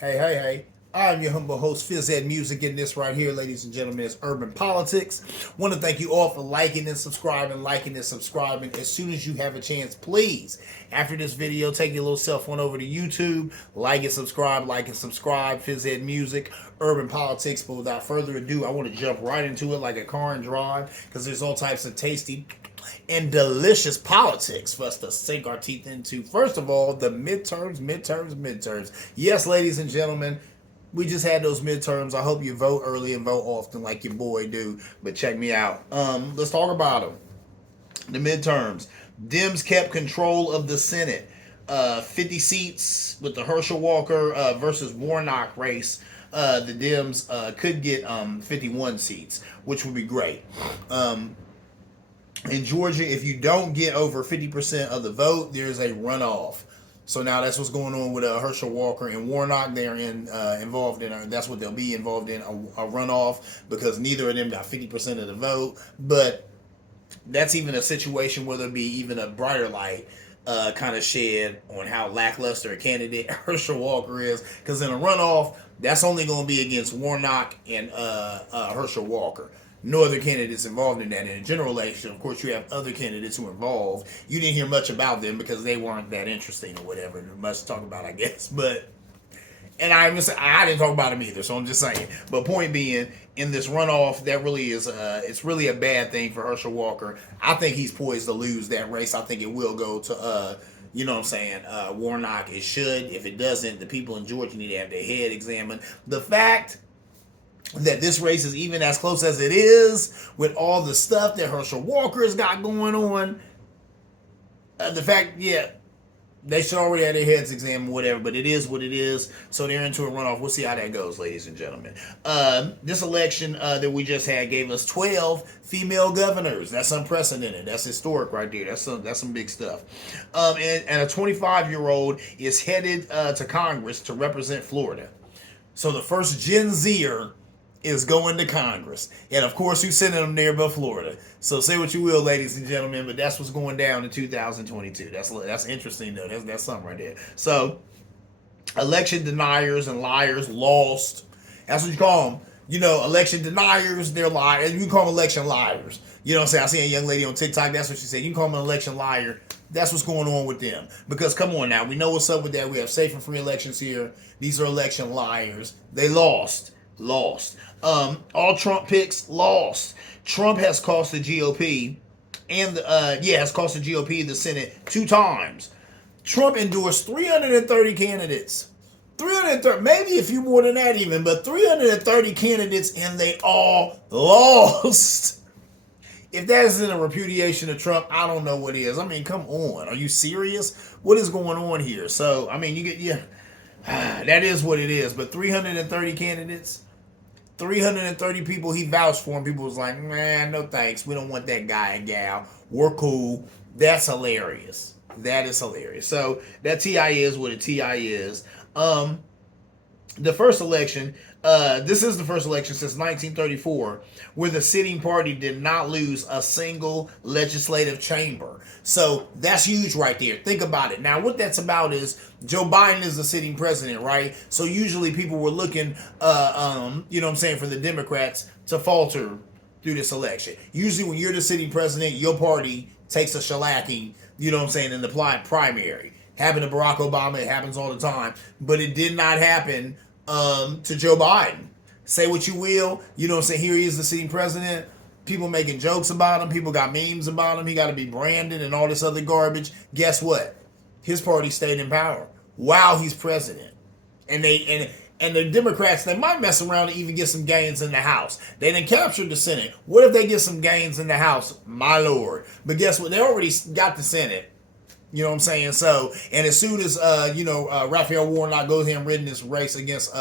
Hey. I'm your humble host, Fizz Ed Music, and this right here, ladies and gentlemen, is Urban Politics. Want to thank you all for liking and subscribing. As soon as you have a chance, please, after this video, take your little cell phone over to YouTube, like and subscribe, Fizz Ed Music, Urban Politics. But without further ado, I want to jump right into it like a car and drive, because there's all types of tasty and delicious politics for us to sink our teeth into. First of all, the midterms. Yes, ladies and gentlemen, we just had those midterms. I hope you vote early and vote often like your boy do. But check me out. Let's talk about them. The midterms. Dems kept control of the Senate. 50 seats with the Herschel Walker versus Warnock race. The Dems could get 51 seats, which would be great. In Georgia, if you don't get over 50% of the vote, there's a runoff. So now that's what's going on with Herschel Walker and Warnock. They're involved in. That's what they'll be involved in, a runoff, because neither of them got 50% of the vote. But that's even a situation where there'll be even a brighter light kind of shed on how lackluster a candidate Herschel Walker is. Because in a runoff, that's only going to be against Warnock and Herschel Walker. No other candidates involved in that. In a general election, of course, you have other candidates who are involved. You didn't hear much about them because they weren't that interesting or whatever. Much to talk about, I guess. But I didn't talk about them either, so I'm just saying. But point being, in this runoff, that really is it's really a bad thing for Herschel Walker. I think he's poised to lose that race. I think it will go to you know what I'm saying, Warnock. It should. If it doesn't, the people in Georgia need to have their head examined. The fact that this race is even as close as it is, with all the stuff that Herschel Walker has got going on, the fact, yeah, they should already have their heads examined, whatever, but it is what it is. So they're into a runoff. We'll see how that goes, ladies and gentlemen. This election that we just had gave us 12 female governors. That's unprecedented. That's historic right there. That's some big stuff. And a 25-year-old is headed to Congress to represent Florida. So the first Gen Zer is going to Congress. And of course, who's sending them there but Florida? So say what you will, ladies and gentlemen, but that's what's going down in 2022. That's interesting, though. That's something right there. So election deniers and liars lost. That's what you call them. You know, election deniers, they're liars. You can call them election liars. You know what I'm saying? I see a young lady on TikTok, that's what she said. You can call them an election liar. That's what's going on with them. Because come on now, we know what's up with that. We have safe and free elections here. These are election liars. They lost. All Trump picks lost. Trump has cost the GOP has cost the GOP the Senate 2 times. Trump endorsed 330 candidates. 330, maybe a few more than that even, but 330 candidates, and they all lost. If that isn't a repudiation of Trump, I don't know what is. I mean, come on. Are you serious? What is going on here? So, I mean, that is what it is. But 330 candidates, 330 people he vouched for, and people was like, man, no thanks. We don't want that guy and gal. We're cool. That's hilarious. That is hilarious. So that TI is what a TI is. The first election, this is the first election since 1934 where the sitting party did not lose a single legislative chamber. So that's huge right there. Think about it. Now, what that's about is Joe Biden is the sitting president, right? So usually people were looking, you know what I'm saying, for the Democrats to falter through this election. Usually when you're the sitting president, your party takes a shellacking, you know what I'm saying, in the primary. Happened to Barack Obama. It happens all the time. But it did not happen to Joe Biden. Say what you will. You know what I'm saying? Here he is, the sitting president. People making jokes about him. People got memes about him. He got to be branded and all this other garbage. Guess what? His party stayed in power while he's president. And the Democrats, they might mess around and even get some gains in the House. They didn't capture the Senate. What if they get some gains in the House? My Lord. But guess what? They already got the Senate. You know what I'm saying? So, and as soon as, Raphael Warnock goes in and win this race against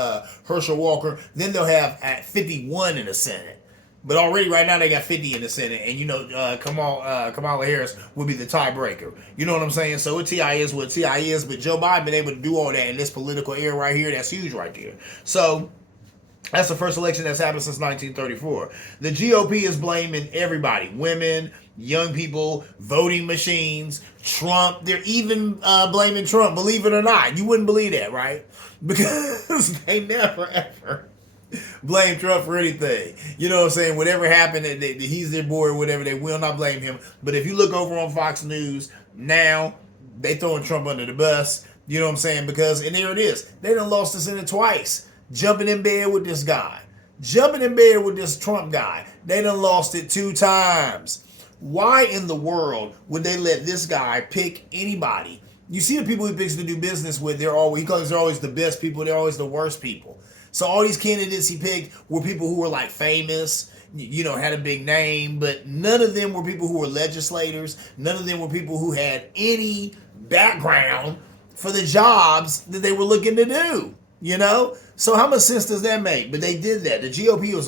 Herschel Walker, then they'll have at 51 in the Senate. But already right now they got 50 in the Senate. And, Kamala Harris will be the tiebreaker. You know what I'm saying? So a TI is what TI is. But Joe Biden been able to do all that in this political era right here. That's huge right there. So That's the first election that's happened since 1934. The GOP is blaming everybody, women, young people, voting machines, Trump. They're even blaming Trump, believe it or not. You wouldn't believe that, right? Because they never, ever blame Trump for anything. You know what I'm saying? Whatever happened, he's their boy or whatever, they will not blame him. But if you look over on Fox News now, they throwing Trump under the bus. You know what I'm saying? Because, and there it is. They done lost the Senate twice. Jumping in bed with this guy. Jumping in bed with this Trump guy. They done lost it 2 times. Why in the world would they let this guy pick anybody? You see the people he picks to do business with, they're always the best people, they're always the worst people. So all these candidates he picked were people who were like famous, you know, had a big name, but none of them were people who were legislators. None of them were people who had any background for the jobs that they were looking to do, you know? So how much sense does that make? But they did that. The GOP was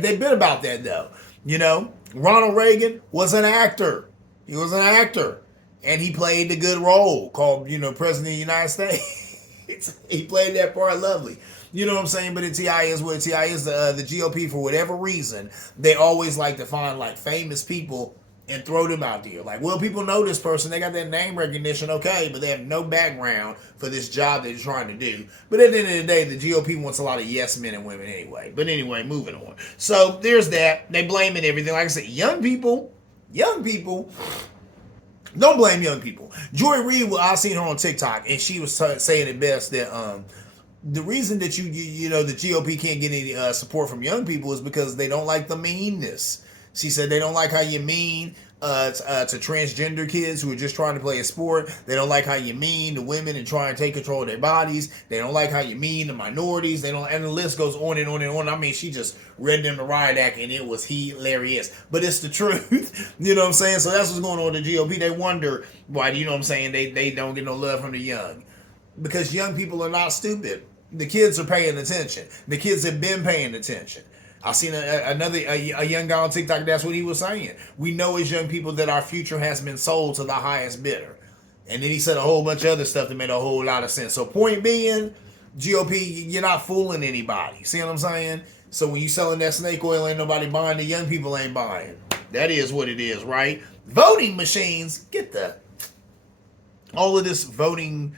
they've been about that though, you know? Ronald Reagan was an actor. He was an actor. And he played the good role called, you know, President of the United States. He played that part lovely. You know what I'm saying? But TI is what TI is. The GOP, for whatever reason, they always like to find like famous people and throw them out there. Like, well, people know this person. They got that name recognition, okay, but they have no background for this job they're trying to do. But at the end of the day, the GOP wants a lot of yes men and women anyway. But anyway, moving on. So there's that. They blaming everything. Like I said, young people, don't blame young people. Joy Reid, I seen her on TikTok, and she was saying it best that the reason that you know the GOP can't get any support from young people is because they don't like the meanness. She said they don't like how you mean to transgender kids who are just trying to play a sport. They don't like how you mean to women and try and take control of their bodies. They don't like how you mean to minorities. They don't, and the list goes on and on and on. I mean, she just read them the riot act, and it was hilarious. But it's the truth. You know what I'm saying? So that's what's going on with the GOP. They wonder why, you know what I'm saying, they don't get no love from the young. Because young people are not stupid. The kids are paying attention. The kids have been paying attention. I seen a young guy on TikTok, that's what he was saying. We know as young people that our future has been sold to the highest bidder. And then he said a whole bunch of other stuff that made a whole lot of sense. So point being, GOP, you're not fooling anybody. See what I'm saying? So when you selling that snake oil, ain't nobody buying. The young people ain't buying. That is what it is, right? Voting machines, get the... all of this voting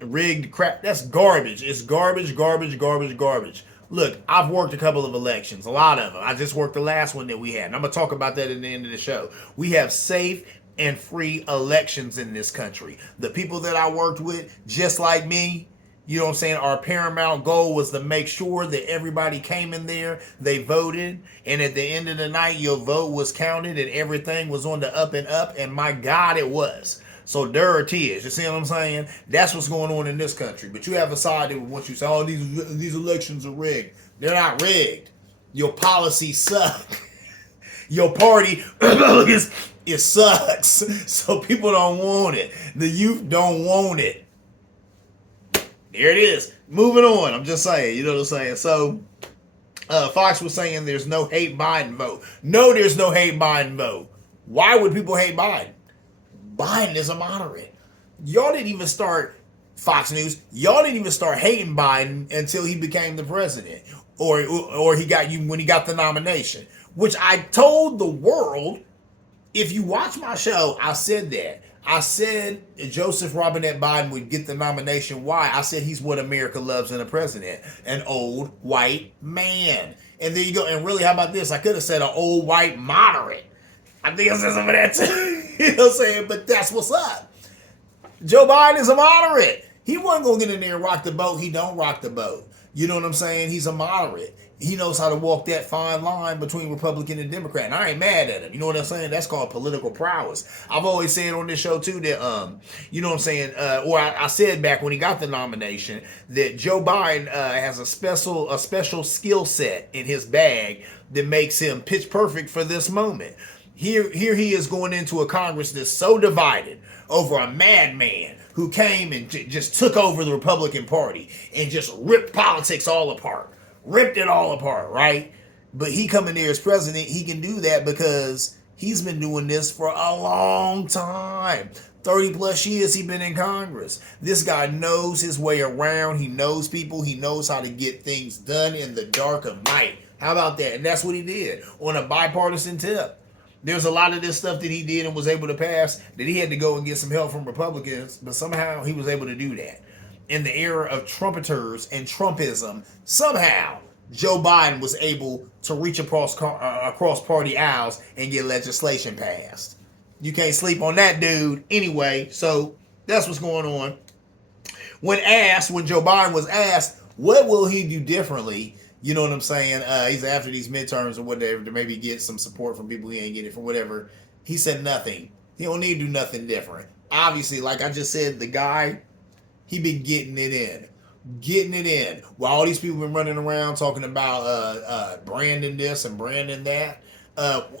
rigged crap, that's garbage. It's garbage, garbage, garbage, garbage. Look, I've worked a couple of elections, a lot of them. I just worked the last one that we had. And I'm going to talk about that at the end of the show. We have safe and free elections in this country. The people that I worked with, just like me, you know what I'm saying, our paramount goal was to make sure that everybody came in there, they voted, and at the end of the night, your vote was counted and everything was on the up and up, and my God, it was. So there it is. You see what I'm saying? That's what's going on in this country. But you have a side that wants you to say, oh, these elections are rigged. They're not rigged. Your policies suck. Your party, it sucks. So people don't want it. The youth don't want it. There it is. Moving on. I'm just saying. You know what I'm saying? So Fox was saying there's no hate Biden vote. No, there's no hate Biden vote. Why would people hate Biden? Biden is a moderate. Y'all didn't even start, Fox News, y'all didn't even start hating Biden until he became the president. Or he got you when he got the nomination. Which I told the world, if you watch my show, I said that. I said Joseph Robinette Biden would get the nomination. Why? I said he's what America loves in a president. An old white man. And there you go. And really, how about this? I could have said an old white moderate. I think I said some of that too. You know what I'm saying? But that's what's up. Joe Biden is a moderate. He wasn't going to get in there and rock the boat. He don't rock the boat. You know what I'm saying? He's a moderate. He knows how to walk that fine line between Republican and Democrat. And I ain't mad at him. You know what I'm saying? That's called political prowess. I've always said on this show too that, you know what I'm saying? I said back when he got the nomination that Joe Biden has a special skill set in his bag that makes him pitch perfect for this moment. Here he is going into a Congress that's so divided over a madman who came and just took over the Republican Party and just ripped politics all apart. Ripped it all apart, right? But he coming there as president, he can do that because he's been doing this for a long time. 30 plus years he been in Congress. This guy knows his way around. He knows people. He knows how to get things done in the dark of night. How about that? And that's what he did on a bipartisan tip. There's a lot of this stuff that he did and was able to pass that he had to go and get some help from Republicans, but somehow he was able to do that. In the era of trumpeters and Trumpism, somehow Joe Biden was able to reach across party aisles and get legislation passed. You can't sleep on that dude anyway, so that's what's going on. When Joe Biden was asked, what will he do differently? You know what I'm saying? He's after these midterms or whatever to maybe get some support from people he ain't getting from whatever. He said nothing. He don't need to do nothing different. Obviously, like I just said, the guy, he been getting it in. Getting it in. While all these people been running around talking about branding this and branding that.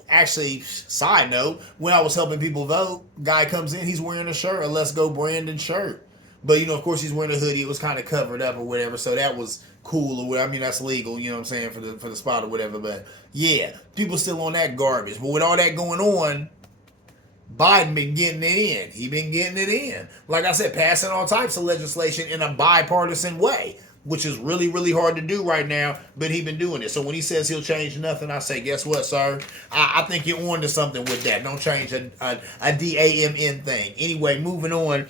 Actually, side note, when I was helping people vote, guy comes in, he's wearing a shirt, a Let's Go Brandon shirt. But, you know, of course, he's wearing a hoodie. It was kind of covered up or whatever, so that was cool or whatever. I mean, that's legal, you know what I'm saying, for the spot or whatever. But, yeah, people still on that garbage. But with all that going on, Biden been getting it in. He been getting it in. Like I said, passing all types of legislation in a bipartisan way, which is really, really hard to do right now, but he been doing it. So when he says he'll change nothing, I say, guess what, sir? I think you're on to something with that. Don't change a DAMN thing. Anyway, moving on.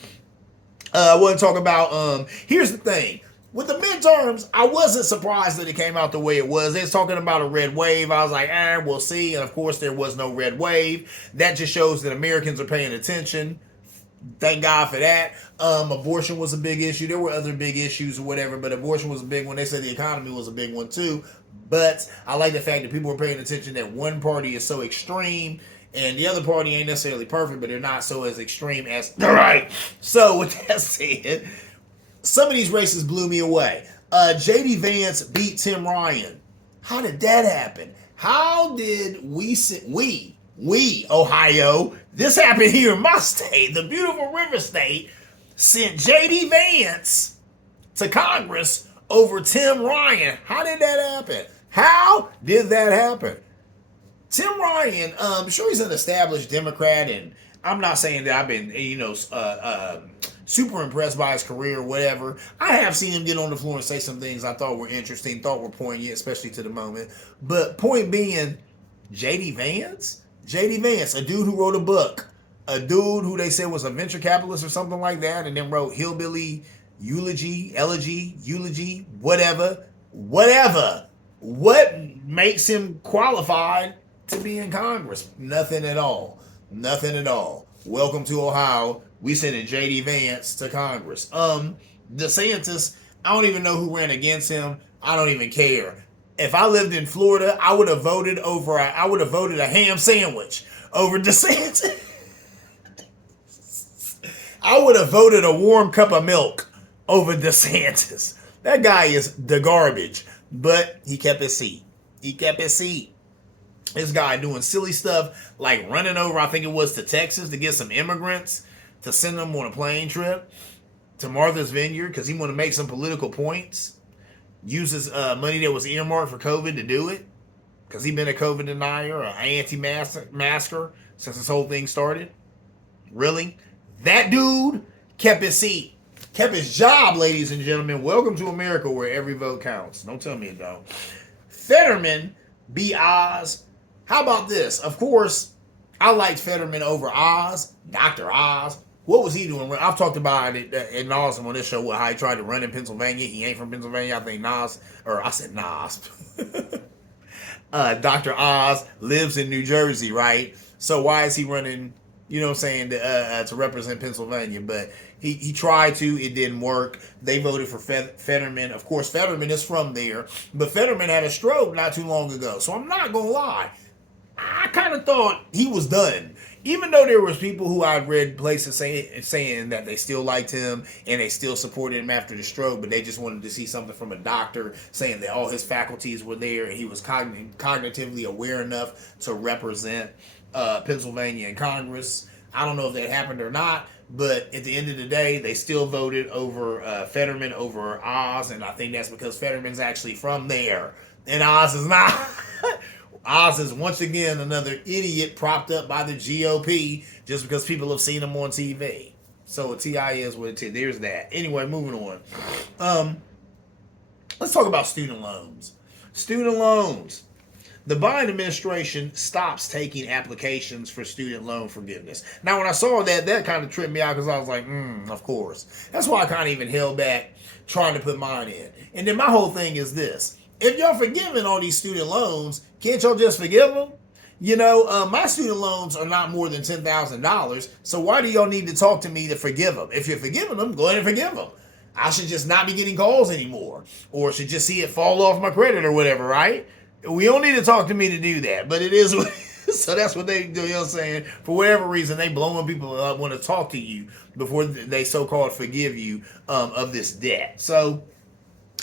I want to talk about, here's the thing. With the midterms, I wasn't surprised that it came out the way it was. They was talking about a red wave. I was like, we'll see. And of course, there was no red wave. That just shows that Americans are paying attention. Thank God for that. Abortion was a big issue. There were other big issues or whatever, but abortion was a big one. They said the economy was a big one too. But I like the fact that people are paying attention that one party is so extreme and the other party ain't necessarily perfect, but they're not so as extreme as the right. So with that said, some of these races blew me away. J.D. Vance beat Tim Ryan. How did that happen? How did we, Ohio, this happened here in my state, the beautiful River State, sent J.D. Vance to Congress over Tim Ryan? How did that happen? How did that happen? Tim Ryan, I'm sure he's an established Democrat, and I'm not saying that I've been, super impressed by his career or whatever. I have seen him get on the floor and say some things I thought were interesting, thought were poignant, especially to the moment. But point being, J.D. Vance? J.D. Vance, a dude who wrote a book, a dude who they said was a venture capitalist or something like that, and then wrote Hillbilly, Eulogy, whatever. What makes him qualified to be in Congress? Nothing at all. Welcome to Ohio. We sending J.D. Vance to Congress. DeSantis, I don't even know who ran against him. I don't even care. If I lived in Florida, I would have voted a ham sandwich over DeSantis. I would have voted a warm cup of milk over DeSantis. That guy is the garbage. But he kept his seat. This guy doing silly stuff like running over, I think it was to Texas to get some immigrants to send them on a plane trip to Martha's Vineyard because he wanted to make some political points. Uses money that was earmarked for COVID to do it because he been a COVID denier or anti-masker since this whole thing started. Really? That dude kept his seat. Kept his job, ladies and gentlemen. Welcome to America where every vote counts. Don't tell me it don't. Fetterman beat Oz. How about this? Of course, I liked Fetterman over Oz. Dr. Oz. What was he doing? I've talked about it in Nas on this show, how he tried to run in Pennsylvania. He ain't from Pennsylvania. I think Nas. Dr. Oz lives in New Jersey, right? So why is he running, you know what I'm saying, to represent Pennsylvania? But he tried to. It didn't work. They voted for Fetterman. Of course, Fetterman is from there. But Fetterman had a stroke not too long ago. So I'm not going to lie. I kind of thought he was done. Even though there was people who I'd read places saying that they still liked him and they still supported him after the stroke, but they just wanted to see something from a doctor saying that all his faculties were there and he was cognitively aware enough to represent Pennsylvania in Congress. I don't know if that happened or not, but at the end of the day, they still voted over Fetterman over Oz, and I think that's because Fetterman's actually from there and Oz is not. Oz is once again another idiot propped up by the GOP just because people have seen him on TV. So TI is what it is. There's that. Anyway, moving on. Let's talk about student loans. Student loans. The Biden administration stops taking applications for student loan forgiveness. Now, when I saw that, that kind of tripped me out because I was like, of course. That's why I kind of even held back trying to put mine in. And then my whole thing is this. If y'all forgiving all these student loans, can't y'all just forgive them? You know, my student loans are not more than $10,000. So why do y'all need to talk to me to forgive them? If you're forgiving them, go ahead and forgive them. I should just not be getting calls anymore. Or should just see it fall off my credit or whatever, right? We don't need to talk to me to do that, but it is what so that's what they do, you know what I'm saying? For whatever reason, they blowing people up, want to talk to you before they so-called forgive you of this debt. So,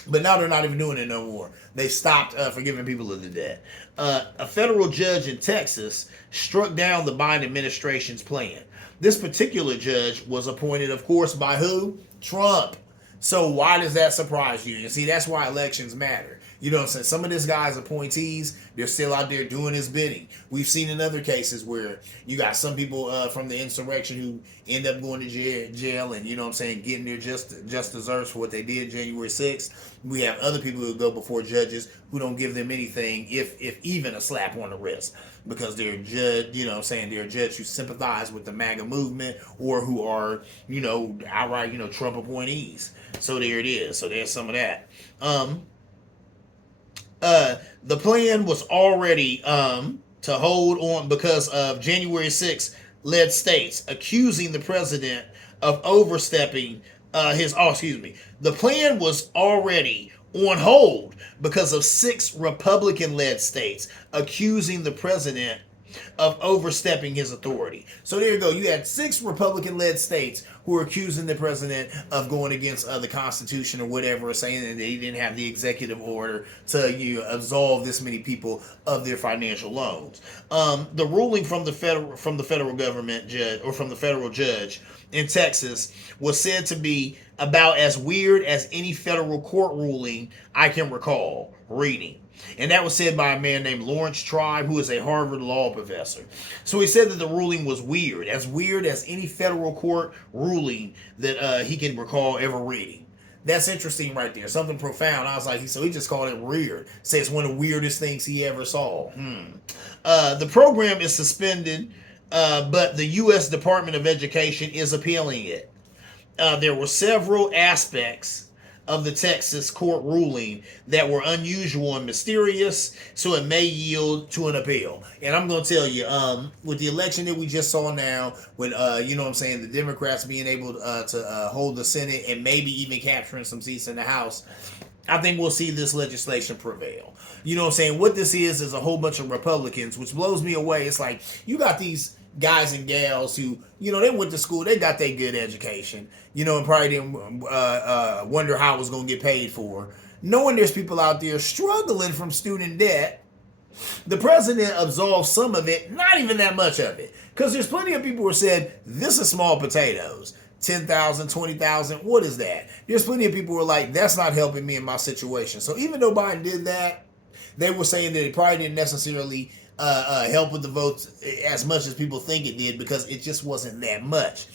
but now they're not even doing it no more. They stopped forgiving people of the debt. A federal judge in Texas struck down the Biden administration's plan. This particular judge was appointed, of course, by who? Trump. So why does that surprise you? And see, that's why elections matter. You know what I'm saying? Some of this guy's appointees, they're still out there doing his bidding. We've seen in other cases where you got some people from the insurrection who end up going to jail and, you know what I'm saying, getting their just deserves for what they did January 6th. We have other people who go before judges who don't give them anything, if even a slap on the wrist, because they're judge, you know what I'm saying, they're a judge who sympathize with the MAGA movement or who are, you know, outright, you know, Trump appointees. So there it is. So there's some of that. The plan was already to hold on because of January 6th led states accusing the president of overstepping The plan was already on hold because of 6 Republican-led states accusing the president of overstepping his authority. So there you go. You had 6 Republican-led states who were accusing the president of going against the Constitution or whatever, saying that they didn't have the executive order to absolve this many people of their financial loans. The ruling from the federal government judge, or from the federal judge in Texas, was said to be about as weird as any federal court ruling I can recall reading. And that was said by a man named Lawrence Tribe, who is a Harvard law professor. So he said that the ruling was weird as any federal court ruling that he can recall ever reading. That's interesting right there. Something profound. I was like, so he just called it weird. Say it's one of the weirdest things he ever saw. The program is suspended, but the U.S. Department of Education is appealing it. There were several aspects of the Texas court ruling that were unusual and mysterious, so it may yield to an appeal. And I'm going to tell you, with the election that we just saw now, with, you know what I'm saying, the Democrats being able to hold the Senate and maybe even capturing some seats in the House, I think we'll see this legislation prevail. You know what I'm saying? What this is a whole bunch of Republicans, which blows me away. It's like, you got these guys and gals who, you know, they went to school, they got their good education, you know, and probably didn't wonder how it was going to get paid for. Knowing there's people out there struggling from student debt, the president absolved some of it, not even that much of it. Because there's plenty of people who said, this is small potatoes. 10,000, 20,000, what is that? There's plenty of people who are like, that's not helping me in my situation. So even though Biden did that, they were saying that it probably didn't necessarily help with the votes as much as people think it did, because it just wasn't that much.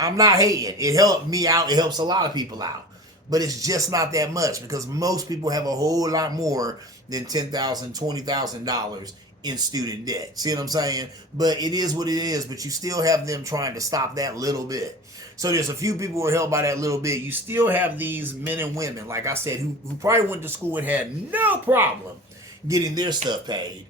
I'm not hating. It helped me out. It helps a lot of people out. But it's just not that much, because most people have a whole lot more than $10,000, $20,000 in student debt. See what I'm saying? But it is what it is. But you still have them trying to stop that little bit. So there's a few people who are held by that little bit. You still have these men and women, like I said, who probably went to school and had no problem getting their stuff paid.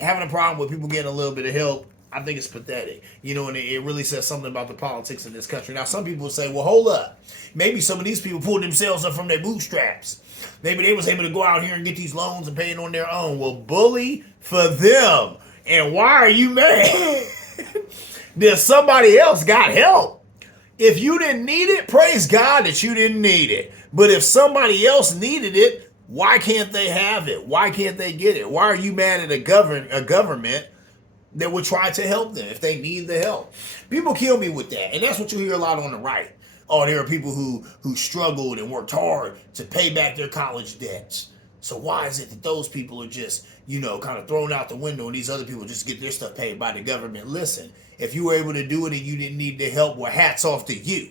Having a problem with people getting a little bit of help, I think it's pathetic. You know, and it really says something about the politics in this country. Now, some people say, well, hold up. Maybe some of these people pulled themselves up from their bootstraps. Maybe they was able to go out here and get these loans and pay it on their own. Well, bully for them. And why are you mad? Then somebody else got help. If you didn't need it, praise God that you didn't need it. But if somebody else needed it, why can't they have it? Why can't they get it? Why are you mad at a government that would try to help them if they need the help? People kill me with that. And that's what you hear a lot on the right. Oh, there are people who struggled and worked hard to pay back their college debts. So why is it that those people are just, kind of thrown out the window and these other people just get their stuff paid by the government? Listen, if you were able to do it and you didn't need the help, well, hats off to you.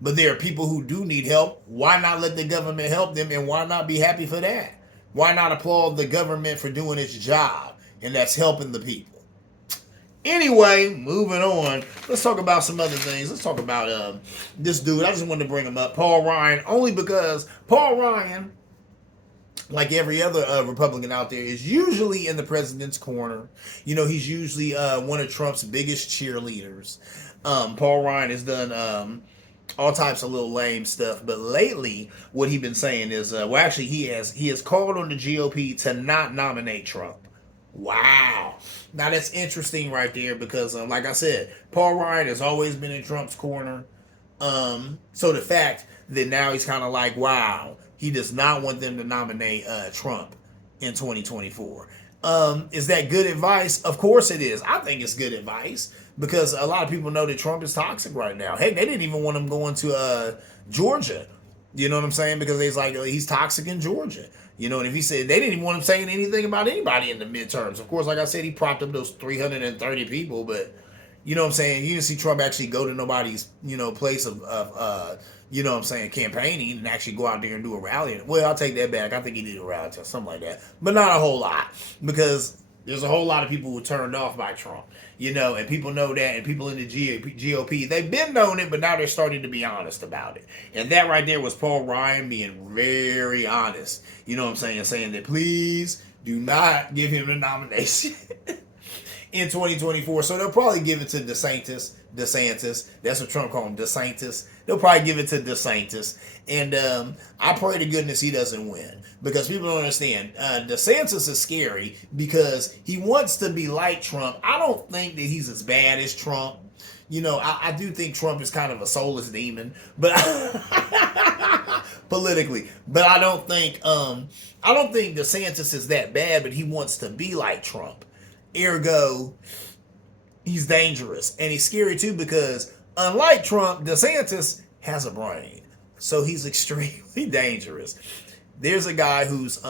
But there are people who do need help. Why not let the government help them, and why not be happy for that? Why not applaud the government for doing its job, and that's helping the people? Anyway, moving on. Let's talk about some other things. Let's talk about this dude. I just wanted to bring him up, Paul Ryan, only because Paul Ryan, like every other Republican out there, is usually in the president's corner. He's usually one of Trump's biggest cheerleaders. Paul Ryan has done all types of little lame stuff, but lately, what he's been saying is, he has called on the GOP to not nominate Trump. Wow. Now that's interesting right there because, like I said, Paul Ryan has always been in Trump's corner. So the fact that now he's kind of like, wow, he does not want them to nominate Trump in 2024. Is that good advice? Of course it is. I think it's good advice because a lot of people know that Trump is toxic right now. Hey, they didn't even want him going to Georgia. You know what I'm saying? Because he's like, he's toxic in Georgia. And if he said, they didn't even want him saying anything about anybody in the midterms. Of course, like I said, he propped up those 330 people, but you know what I'm saying? You didn't see Trump actually go to nobody's, place of campaigning and actually go out there and do a rally. Well, I'll take that back. I think he did a rally or something like that, but not a whole lot because there's a whole lot of people who were turned off by Trump, and people know that, and people in the GOP, they've been known it, but now they're starting to be honest about it. And that right there was Paul Ryan being very honest. You know what I'm saying? Saying that please do not give him the nomination in 2024. So they'll probably give it to DeSantis. That's what Trump called him, DeSantis. They'll probably give it to DeSantis. And I pray to goodness he doesn't win. Because people don't understand. DeSantis is scary because he wants to be like Trump. I don't think that he's as bad as Trump. I do think Trump is kind of a soulless demon, but politically. But I don't think DeSantis is that bad, but he wants to be like Trump. Ergo, he's dangerous. And he's scary too because unlike Trump, DeSantis has a brain. So he's extremely dangerous. There's a guy who's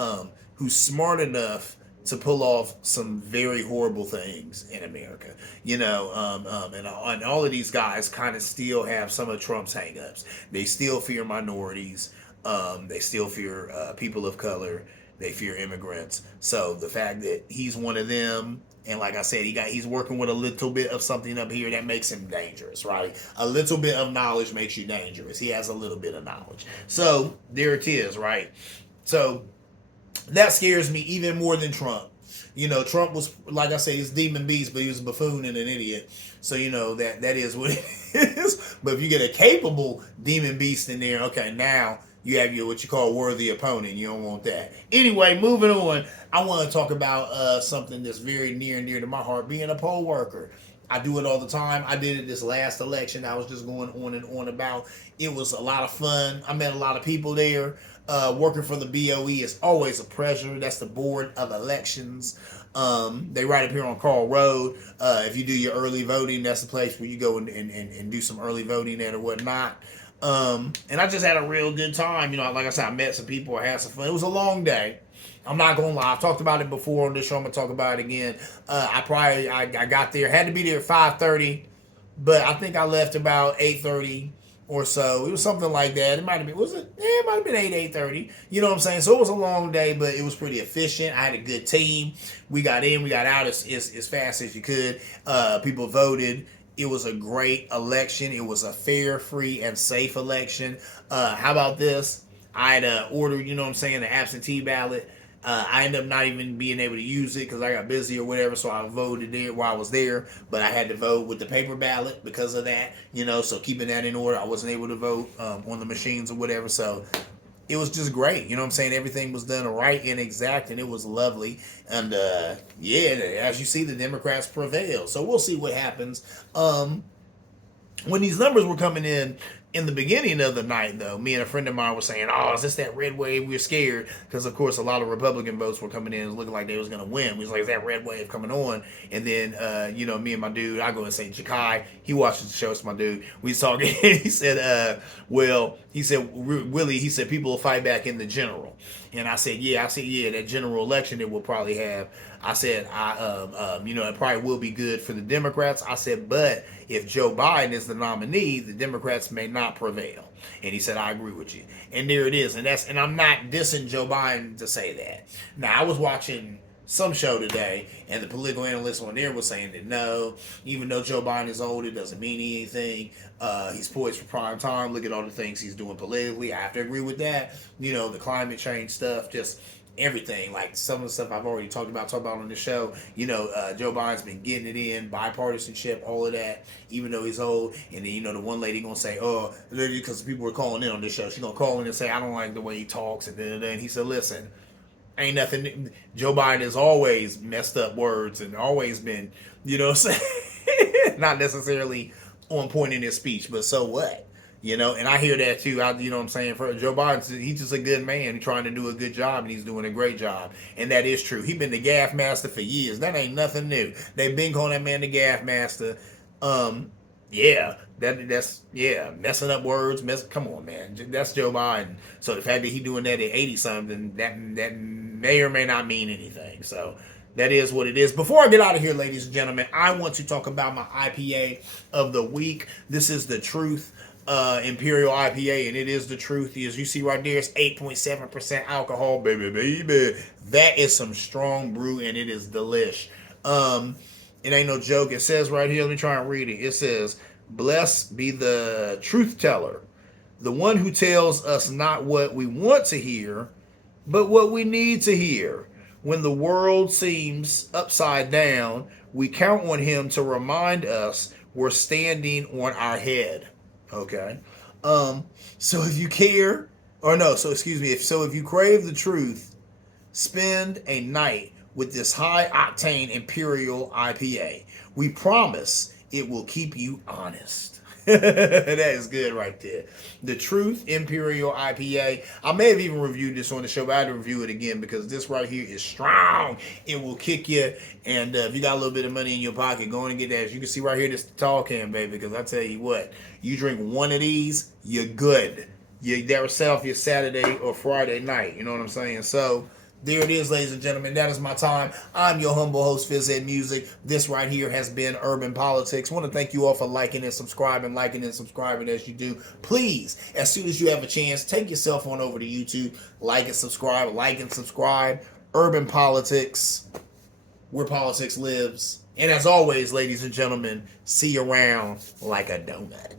smart enough to pull off some very horrible things in America, and all of these guys kind of still have some of Trump's hangups. They still fear minorities. They still fear people of color. They fear immigrants. So the fact that he's one of them, and like I said, he's working with a little bit of something up here that makes him dangerous, right? A little bit of knowledge makes you dangerous. He has a little bit of knowledge. So there it is, right? So that scares me even more than Trump. Trump was, like I said, he's demon beast, but he was a buffoon and an idiot. So, that is what it is. But if you get a capable demon beast in there, okay, now you have your what you call worthy opponent. You don't want that. Anyway, moving on. I want to talk about something that's very near and dear to my heart, being a poll worker. I do it all the time. I did it this last election. I was just going on and on about. It was a lot of fun. I met a lot of people there. Working for the BOE is always a pleasure. That's the Board of Elections. They right up here on Carl Road. If you do your early voting, that's the place where you go and do some early voting at or whatnot. And I just had a real good time. Like I said, I met some people. I had some fun. It was a long day. I'm not gonna lie. I've talked about it before on this show. I'm gonna talk about it again. I got there. Had to be there at 5:30, but I think I left about 8:30 or so. It was something like that. It might have been. Was it? Yeah, it might have been 8:30. You know what I'm saying? So it was a long day, but it was pretty efficient. I had a good team. We got in. We got out as fast as you could. People voted. It was a great election. It was a fair, free, and safe election. How about this? I had ordered, the absentee ballot. I ended up not even being able to use it because I got busy or whatever, so I voted there while I was there. But I had to vote with the paper ballot because of that, so keeping that in order. I wasn't able to vote on the machines or whatever, so it was just great. Everything was done right and exact, and it was lovely. And, as you see, the Democrats prevailed. So we'll see what happens. When these numbers were coming in the beginning of the night, though, me and a friend of mine were saying, oh, is this that red wave? We're scared. Because, of course, a lot of Republican votes were coming in and looking like they was going to win. We was like, is that red wave coming on? And then, me and my dude, I go and say, Jakai, he watches the show, it's my dude. We was talking, he said, Willie, he said, people will fight back in the general. And I said, yeah, that general election it will probably have. I said, it probably will be good for the Democrats. I said, but if Joe Biden is the nominee, the Democrats may not prevail. And he said, I agree with you. And there it is. And I'm not dissing Joe Biden to say that. Now, I was watching some show today, and the political analyst on there was saying that no, even though Joe Biden is old, it doesn't mean anything. He's poised for prime time. Look at all the things he's doing politically. I have to agree with that. The climate change stuff, just everything. Like some of the stuff I've already talked about on the show. Joe Biden's been getting it in, bipartisanship, all of that, even though he's old. And then, the one lady gonna say, oh, because people were calling in on this show, she's gonna call in and say, I don't like the way he talks, and he said, listen, ain't nothing. Joe Biden has always messed up words and always been, not necessarily on point in his speech, but so what? And I hear that too. You know what I'm saying? For Joe Biden, he's just a good man. He's trying to do a good job, and he's doing a great job. And that is true. He's been the gaff master for years. That ain't nothing new. They've been calling that man the gaff master. That's messing up words. Come on, man. That's Joe Biden. So the fact that he doing that at 80 something, that may or may not mean anything. So that is what it is. Before I get out of here, ladies and gentlemen, I want to talk about my IPA of the week. This is the Truth Imperial IPA, and it is the truth. As you see right there, it's 8.7% alcohol, baby. That is some strong brew, and it is delish. It ain't no joke. It says right here, let me try and read it. It says, blessed be the truth teller, the one who tells us not what we want to hear, but what we need to hear. When the world seems upside down, we count on him to remind us we're standing on our head. Okay. So if you care, if you crave the truth, spend a night with this high octane Imperial IPA. We promise it will keep you honest. That is good right there. The Truth Imperial IPA. I may have even reviewed this on the show, but I had to review it again because this right here is strong. It will kick you. And if you got a little bit of money in your pocket, go on and get that. As you can see right here, this is the tall can, baby, because I tell you what, you drink one of these, you're good. That'll set off your Saturday or Friday night. You know what I'm saying? So there it is, ladies and gentlemen. That is my time. I'm your humble host, Fizz Ed Music. This right here has been Urban Politics. I want to thank you all for liking and subscribing as you do. Please, as soon as you have a chance, take yourself on over to YouTube, like and subscribe. Urban Politics, where politics lives. And as always, ladies and gentlemen, see you around like a donut.